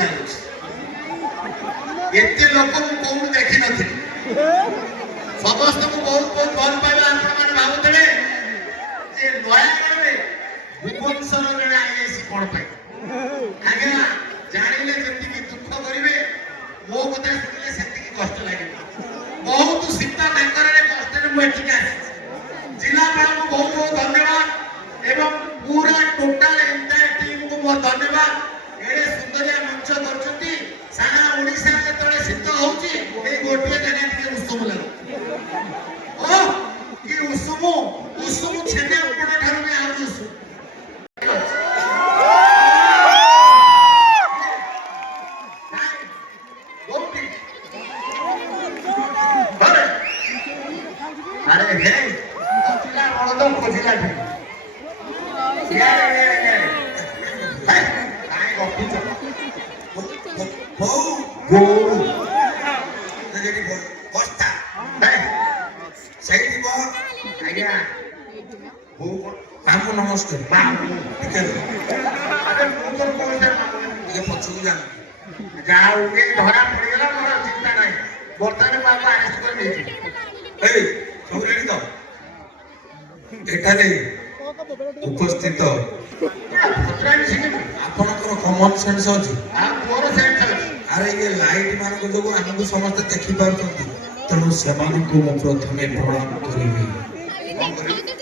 लाଗୁଛି एते लोक को कोन देखि नथि समस्त को बहुत बहुत भल पाइबा आपण माने भाबुतले जे नयागढ़ में भुवनेश्वर रे आईएसी कोन पाइ आगे जानिले जति की दुख करिवे मो कथा सुनिले सेति की कष्ट लागे बहुत सीता तांकर रे कष्ट रे मु एठी आसी जिला पाल को बहुत बहुत धन्यवाद एवं पूरा टोटल एंटायर टीम को बहुत धन्यवाद एडे सुंदरिया मंच करछंती सारा ओडिसा के तळे सिद्ध होउची ए गोटिया जगह के उत्सव लागो ओ की उत्सव छेने आपण ठार में आ उत्सव अरे हे खोजिला बळद खोजिला ये काय गप्पी हो हो तेरी बस्ता सही बो आज्ञा हो मामू नमस्कार मामू ठीक है अरे मु तो कोन से ये पछु जा जाओ के धरा पड़ गेला मोर चिंता नाही बर्तन बाबा अरेस्ट कर देछि ए सब रेडी तो एठारे उपस्थित आपनकर कॉमन सेंस अछि आ मोर सेंस अछि अरे ये लाइट मान को जो हमको समस्त देखि पारछंती तनु समान को प्रथमे प्रणाम करिवे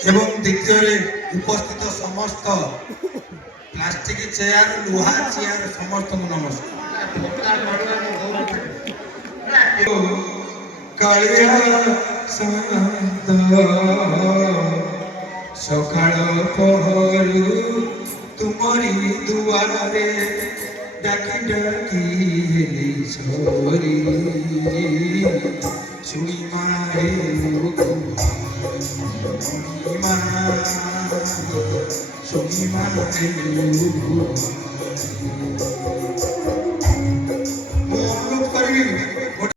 एवं द्वितीय रे उपस्थित समस्त प्लास्टिक चेयर लोहा चेयर समस्त को नमस्कार कालिया संत सकाळ पहरु तुमरी दुआरे डाकी डाकी छोरी सुनी मारे सुनी मारे